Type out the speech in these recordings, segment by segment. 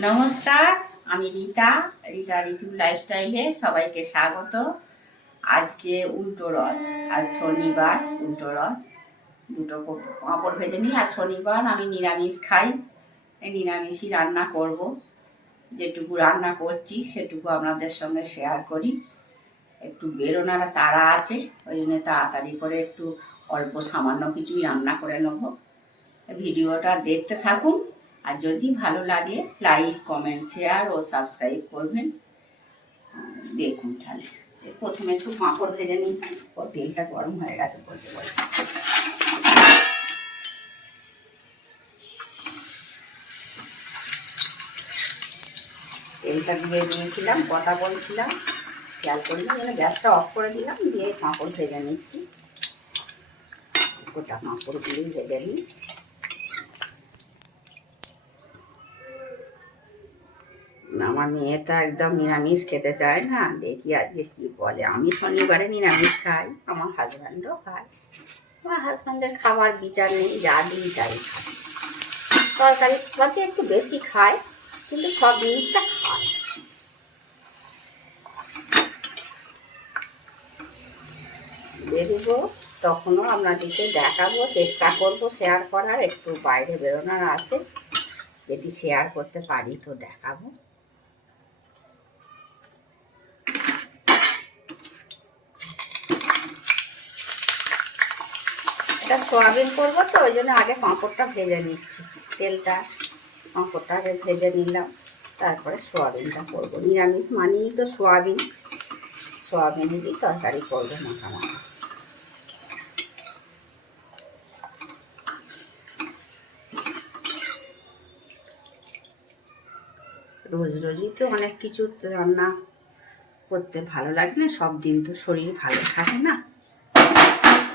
নমস্কার, আমি রীতা ঋতু লাইফস্টাইলে সবাইকে স্বাগত। আজকে উল্টো রথ, আজ শনিবার উল্টো রথ। দুটো পাঁপড় ভেজে নিই। আজ শনিবার, আমি নিরামিষ খাই, নিরামিষই রান্না করব। যেটুকু রান্না করছি সেটুকু আপনাদের সঙ্গে শেয়ার করি। একটু বেরোনোর তাড়া আছে, ওই জন্য তাড়াতাড়ি করে একটু অল্প সামান্য কিছুই রান্না করে নেব। ভিডিওটা দেখতে থাকুন, আর যদি ভালো লাগে লাইক, কমেন্ট, শেয়ার ও সাবস্ক্রাইব করবেন। দেখুন তাহলে প্রথমে একটু পাঁপড় ভেজে নিচ্ছি। ও তেলটা গরম হয়ে গেছে বলতে বলতে। তেলটা দিয়ে দিয়েছিলাম, কথা বলছিলাম, খেয়াল করিনি, গ্যাসটা অফ করে দিলাম, দিয়ে পাঁপড় ভেজে নিচ্ছি। গোটা পাঁপড়গুলি ভেজে নিই। আমার মেয়েটা একদম নিরামিষ খেতে চায় না, দেখি আজকে কি বলে। আমি শনিবারে নিরামিষ খাই, আমার হাজব্যান্ডও খায়। আমার হাজব্যান্ডের খাবার বিচার নেই, যা দিই তাই খায়। তরকারি পাতি একটু বেশি খায়, কিন্তু সব জিনিসটা খায়। বেরোবো তখনও আপনাদেরকে দেখাবো, চেষ্টা করবো শেয়ার করার। একটু বাইরে বেরোনোর আছে, যদি শেয়ার করতে পারি তো দেখাবো। এটা সোয়াবিন করবো তো, ওই জন্য আগে পাঁপড়টা ভেজে নিচ্ছি। তেলটা পাঁপড়টা আগে ভেজে নিলাম, তারপরে সোয়াবিনটা করবো। নিরামিষ মানেই তো সোয়াবিন, সোয়াবিনেরই তরকারি করবো মাখা মাখা। রোজ রোজই তো অনেক কিছু রান্না করতে ভালো লাগে না, সব দিন তো শরীর ভালো থাকে না।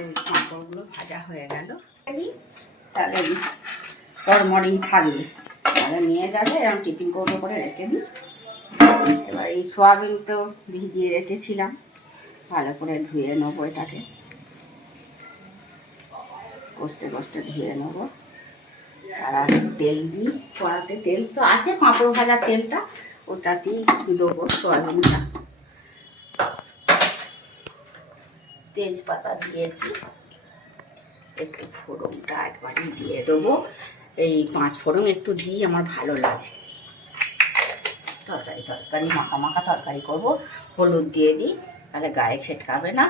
এই পাঁপড়গুলো ভাজা হয়ে গেল, তাহলে কড়মড়ি থাকবে, তাহলে নিয়ে যাবে। এরকম টিফিন কৌটো করে রেখে দিই। এবার এই সোয়াবিন তো ভিজিয়ে রেখেছিলাম, ভালো করে ধুয়ে নেবো। এটাকে কষ্টে কষ্টে ধুয়ে নেবো। আর তেল দিই, কড়াতে তেল তো আছে, পাঁপড় ভাজার তেলটা, ওটাতেই দেবো সোয়াবিনটা। তেজপাতা দিয়েছি, একটু ফোড়নটা একবারই দিয়ে দেবো। এই 5 ফোড়ন একটু দিই, আমার ভালো লাগে। তরকারি মাখা মাখা তরকারি করবো। হলুদ দিয়ে দিই, তাহলে গায়ে ছেটকাবে না।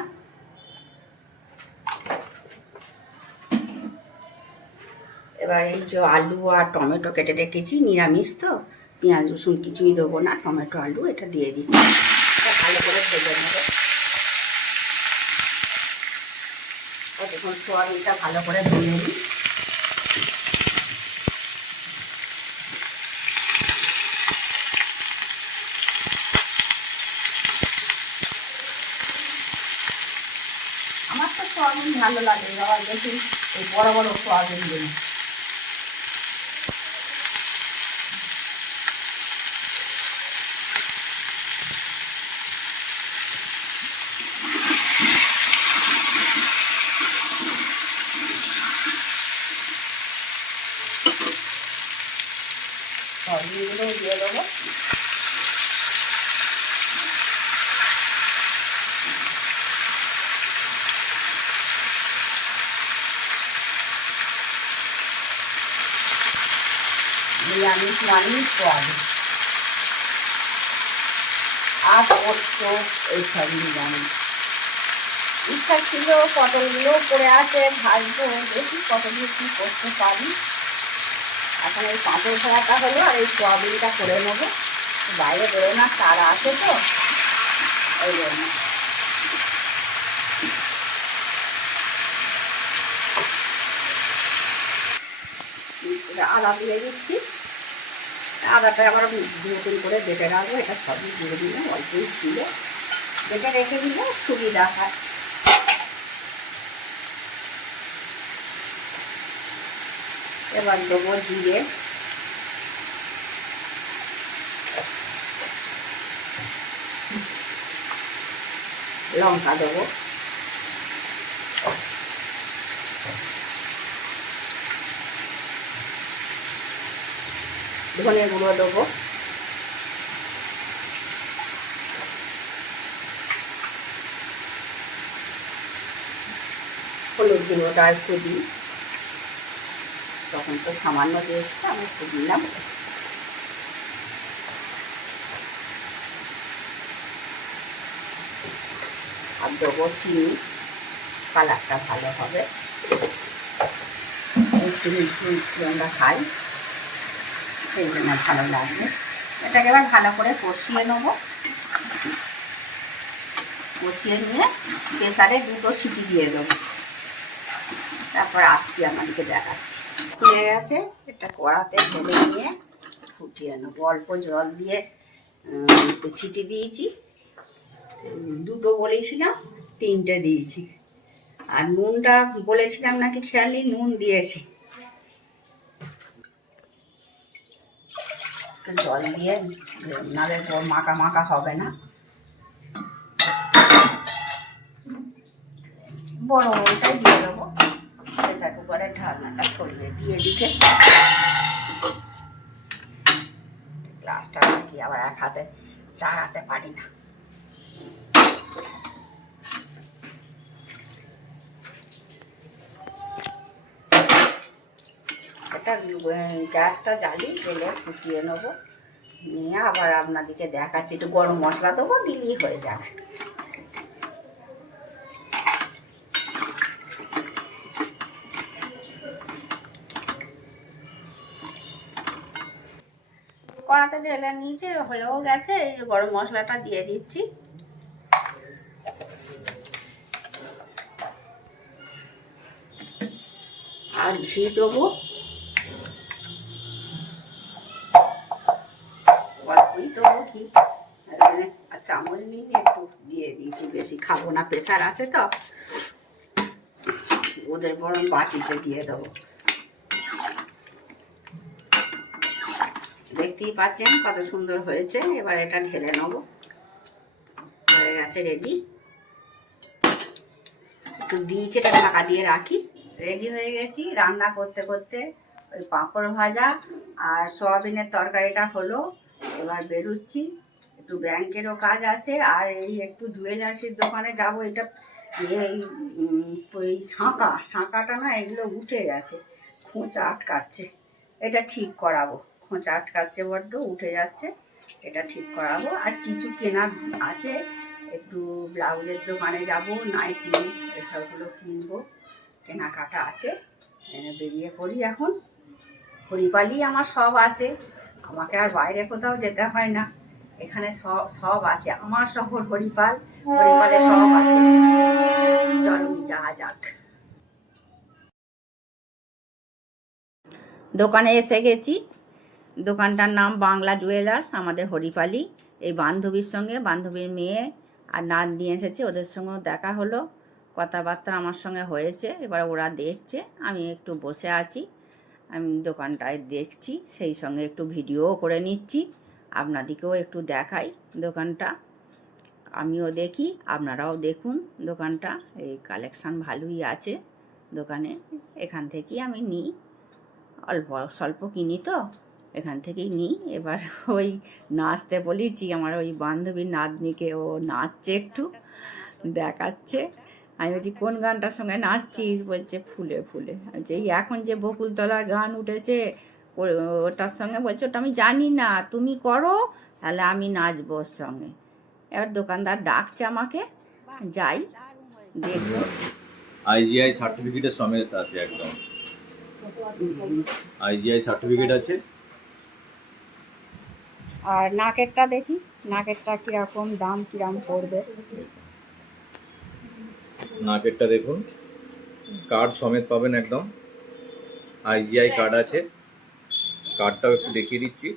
এবার এই যে আলু আর টমেটো কেটে রেখেছি, নিরামিষ তো, পেঁয়াজ রসুন কিছুই দেবো না, টমেটো আলু এটা দিয়ে দিচ্ছি। এটা ভালো করে ভেজে নেবো। দেখুন সোয়াবিনটা ভালো করে ধুয়ে নিই। আমার তো সোয়াবিন ভালো লাগে, আবার দেখুন এই বড় বড় সোয়াবিনগুলো। সয়াবিনগুলো দিয়ে দেবো। নিরামিষ মানেই সোয়াবিন আর পোস্ত, এই সবই নিরামিষ। ইচ্ছা ছিল পটলগুলো পড়ে আছে, ভাজবো, দেখি কতদূর কী করতে পারি। এখন এই পাঁপড় ভাজাটা হলো, আর এই সোয়াবিনটা করে নেবো। বাইরে বেরোনোর তারা আছে তো, ওই জন্য। আদা দিয়ে দিচ্ছি, আদাটা আবার নতুন করে বেটে রাখবো। এটা সবই দিয়ে দিলাম, অল্পই ছিল, বেটে রেখে দিলে সুবিধা হয়। এবার দেবো জিরে, লঙ্কা দেবো, ধনে গুঁড়ো দেবো, হলুদ গুঁড়োটা একটু দিই, তখন তো সামান্য দিয়েছিলাম, আমি একটু দিলাম। আর দেবো চিনি, কালারটা ভালো হবে। একটু মিষ্টি মিষ্টি আমরা খাই, সেই জন্য ভালো লাগবে। এটাকে এবার ভালো করে কষিয়ে নেবো, কষিয়ে নিয়ে প্রেসারে 2টো সিটি দিয়ে দেবো, তারপর আসছি আমাদেরকে দেখাচ্ছি। ফুটে গেছে, এটা কড়াতে ঢেলে নিয়ে ফুটিয়ে নেবো। অল্প জল দিয়ে সিটি দিয়েছি, 2টো বলেছিলাম, 3টে দিয়েছি। আর নুনটা বলেছিলাম নাকি খেয়ালি, নুন দিয়েছি। জল দিয়ে নালে মাখা মাখা হবে না। বড় ওটাই দিয়ে দেবো, প্রেসার কুকারের ঢাকনাটা সরিয়ে দিয়ে দিকে গ্লাসটা রাখি, আবার এক হাতে চালাতে পারি না। এটা গ্যাসটা জ্বালিয়ে গেলে ফুটিয়ে নেবো, নিয়ে আবার আপনাদেরকে দেখাচ্ছি। একটু গরম মশলা দেবো, দিলেই হয়ে যাবে। কড়াতে ঢেলে নিচে হয়েও গেছে, এই গরম মশলাটা দিয়ে দিচ্ছি। আর ঘি দেবো, অল্পই দেবো ঘি, আর চামচ নিয়ে একটু দিয়ে দিয়েছি, বেশি খাবো না, প্রেশার আছে তো। ওদের বরং বাটিতে দিয়ে দেবো। দেখতেই পাচ্ছেন কত সুন্দর হয়েছে। এবার এটা ঢেলে নেবো, হয়ে গেছে রেডি। একটু দিয়েছি, এটা ঢাকা দিয়ে রাখি। রেডি হয়ে গেছি। রান্না করতে করতে ওই পাঁপড় ভাজা আর সয়াবিনের তরকারিটা হলো। এবার বেরোচ্ছি, একটু ব্যাংকেরও কাজ আছে, আর এই একটু জুয়েলার্সের দোকানে যাব। এটা এই ওই শাঁকাটা না, এগুলো উঠে গেছে, খোঁচা আটকাচ্ছে, এটা ঠিক করাবো। খোঁচা আটকাচ্ছে বড্ড, উঠে যাচ্ছে, এটা ঠিক করাবো। আর কিছু কেনার আছে, একটু ব্লাউজের দোকানে যাব, নাইটি এসবগুলো কিনবো, কেনাকাটা আছে। বেরিয়ে পড়ি এখন। হরিপালি আমার সব আছে, আমাকে আর বাইরে কোথাও যেতে হয় না, এখানে সব আছে। আমার শহর হরিপাল, হরিপালে সব আছে। চলুন যাওয়া যাক। দোকানে এসে গেছি। দোকানটার নাম বাংলা জুয়েলার্স, আমাদের হরিপালি। এই বান্ধবীর সঙ্গে, বান্ধবীর মেয়ে আর নাত নিয়ে এসেছে, ওদের সঙ্গেও দেখা হলো, কথাবার্তা আমার সঙ্গে হয়েছে। এবার ওরা দেখছে, আমি একটু বসে আছি, আমি দোকানটায় দেখছি, সেই সঙ্গে একটু ভিডিওও করে নিচ্ছি, আপনাদেরকেও একটু দেখাই দোকানটা। আমিও দেখি, আপনারাও দেখুন দোকানটা। এই কালেকশান ভালোই আছে দোকানে, এখান থেকেই আমি নিই, অল্প স্বল্প কিনি তো, এখান থেকেই নিই। এবার ওই নাচতে বলেছি, আমার ওই বান্ধবীর নাতনিকে, ও নাচছে, একটু দেখাচ্ছে। আমি বলছি কোন গানটার সঙ্গে নাচছিস? বলছে ফুলে ফুলে। বলছে এই এখন যে বকুলতলার গান উঠেছে ওটার সঙ্গে। বলছে ওটা আমি জানি না, তুমি করো তাহলে আমি নাচবো ওর সঙ্গে। এবার দোকানদার ডাকছে আমাকে, যাই দেখবো। আইজিআই সার্টিফিকেটের সমেত আছে, একদম আইজিআই সার্টিফিকেট আছে। আর নাকেরটা দেখি, নাকেরটা কিরকম দাম, কিরকম পড়বে। নাকেরটা দেখুন, কার্ড সমেত পাবেন, একদম আইজিআই কার্ড আছে। কার্ডটাও একটু দেখিয়ে দিচ্ছি।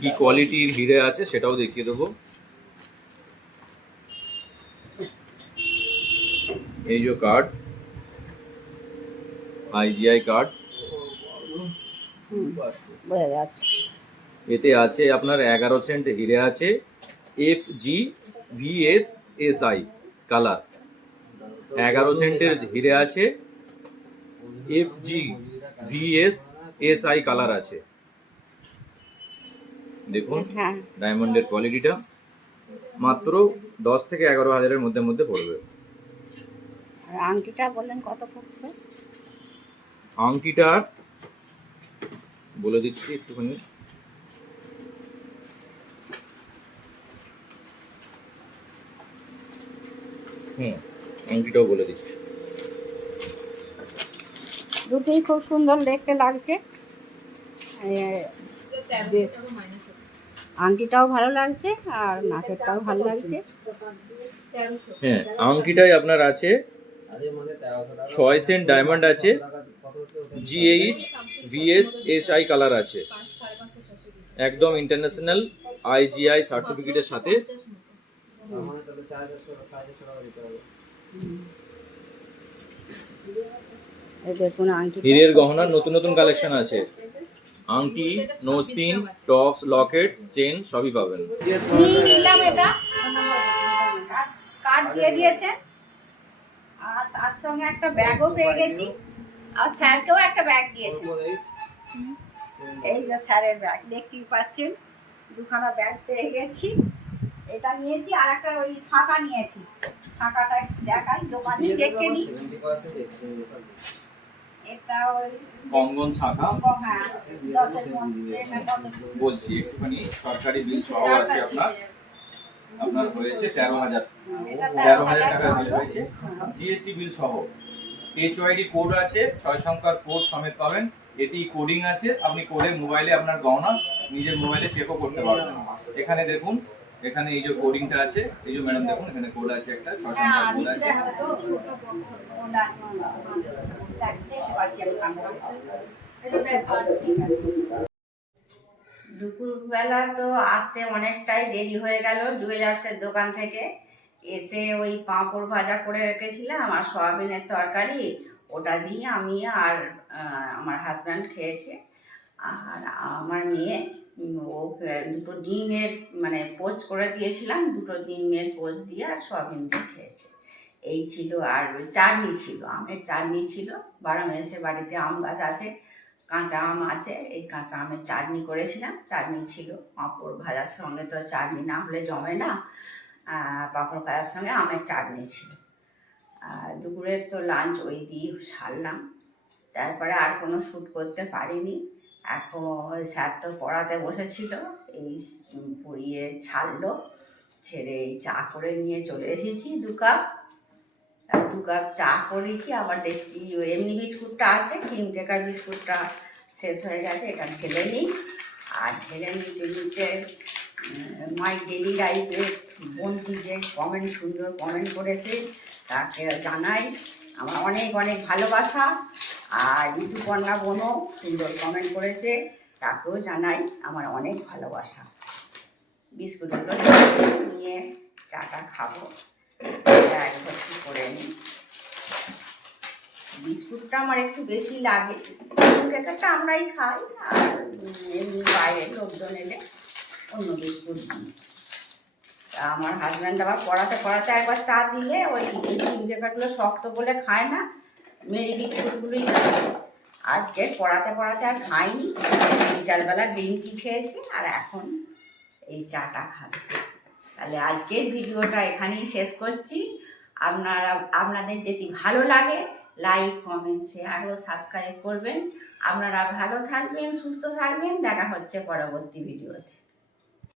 কি কোয়ালিটির হিরে আছে সেটাও দেখিয়ে দেবো। এই যে কার্ড, আইজিআই কার্ড, বোঝা যাচ্ছে। এতে আছে আপনার 11 সেন্ট হিরে আছে, FG VS SI কালার, 11 সেন্টের হিরে আছে, FG VS SI কালার আছে। দেখুন হ্যাঁ, ডায়মন্ডের কোয়ালিটিটা মাত্র 10 থেকে 11 হাজারের মধ্যে মধ্যে পড়বে। আর আংটিটা বললেন কত পড়বে? আংটিটা বলে দিচ্ছি একটুখানি, আংটিটাও বলে দিচ্ছি। দুটোই খুব সুন্দর দেখতে লাগছে, আংটিটাও ভালো লাগছে আর নাকেরটাও ভালো লাগছে। হ্যাঁ, আংটিটাই আপনার আছে 6 সেন্ট ডায়মন্ড আছে, GH VS SI কালার আছে, একদম ইন্টারন্যাশনাল IGI সার্টিফিকেটের সাথে। এই দেখুন আংটি, হীরের গহনার নতুন নতুন কালেকশন আছে, আংটি, nose pin, tops, locket, chain সবই পাবেন। নিলাম এটা কার্ড দিয়ে দিয়েছে, আর তার সঙ্গে একটা ব্যাগও পেয়ে গেছি, আর স্যারকেও একটা ব্যাগ দিয়েছে। এই যে স্যারের ব্যাগ দেখতেই পাচ্ছেন, দুখানা ব্যাগ পেয়ে গেছি। এটা নিয়েছি আর একটা ওই শাঁখা নিয়েছি, শাঁখাটা দেখাই দোকানে দেখে নিই। এটা ওই কঙ্গন শাখা হ্যাঁ 10-এর মধ্যে না কত বলছি, একটুখানি সরকারি বিল সহ আছে আপনার, আপনার হয়েছে 13,000 টাকা বিল হয়েছে, GST বিল সহ। HYD কোড আছে, 6 সংখ্যার কোড সমেত পাবেন। এতেই কোডিং আছে, আপনি কোডে মোবাইলে আপনার গহনা নিজের মোবাইলে চেকও করতে পারবেন। এখানে দেখুন, এখানে এই যে কোডিংটা আছে, এই যে ম্যাডাম দেখুন এখানে কোড আছে, একটা 6 সংখ্যার কোড আছে। দুপুরবেলা তো আসতে অনেকটাই দেরি হয়ে গেল জুয়েলার্সের দোকান থেকে। এসে ওই পাঁপড় ভাজা করে রেখেছিলাম আর সয়াবিনের তরকারি, ওটা দিয়ে আমি আর আমার হাজব্যান্ড খেয়েছে। আর আমার মেয়ে ও দুটো ডিমের মানে পোচ করে দিয়েছিলাম, দুটো ডিমের পোচ দিয়ে আর সয়াবিন দিয়ে খেয়েছে। এই ছিল, আর ওই চাটনি ছিল, আমের চাটনি ছিল। 12 মেসে বাড়িতে আম গাছ আছে, কাঁচা আম আছে, এই কাঁচা আমের চাটনি করেছিলাম, চাটনি ছিল। পাঁপড় ভাজার সঙ্গে তো চাটনি না হলে জমে না, পাঁপড় ভাজার সঙ্গে আমের চাটনি ছিল। আর দুপুরের তো লাঞ্চ ওই দিয়ে সারলাম, তারপরে আর কোনো শ্যুট করতে পারিনি। এখন স্যার তো পড়াতে বসেছিল, এই পড়িয়ে ছাড়লো, ছেড়ে চা করে নিয়ে চলে এসেছি 2 কাপ। 2 কাপ চা করেছি, আবার দেখছি ওই এমনি বিস্কুটটা আছে, ক্রিম টেকার বিস্কুটটা শেষ হয়ে গেছে, এটা ঢেলে নিই। আর ঢেলে নিতে মাই ডেলি লাইফে বোনটি যে সুন্দর কমেন্ট করেছে তাকে জানাই আমার অনেক অনেক ভালোবাসা। আর ঋতুপর্ণা বোনও সুন্দর কমেন্ট করেছে, তাকেও জানাই আমার অনেক ভালোবাসা। বিস্কুটগুলো নিয়ে চাটা খাবো, এক ভর্তি করে নিই। বিস্কুটটা আমার একটু বেশি লাগে, প্যাকেটটা আমরাই খাই, আর এমনি বাইরের লোকজন এলে অন্য বিস্কুট দিই। আমার হাজব্যান্ড আবার পড়াতে পড়াতে একবার চা দিলে ওই এই ক্রিম প্যাকেটগুলো শক্ত বলে খায় না, মেরি বিস্কুটগুলোই খায়। আজকে পড়াতে পড়াতে আর খাইনি, বিকালবেলা গ্রিন টি খেয়েছি আর এখন এই চাটা খাবে। তাহলে আজকের ভিডিওটা এখানেই শেষ করছি। আপনাদের যদি ভালো লাগে লাইক, কমেন্ট, শেয়ার ও সাবস্ক্রাইব করবেন। আপনারা ভালো থাকবেন, সুস্থ থাকবেন, দেখা হচ্ছে পরবর্তী ভিডিওতে।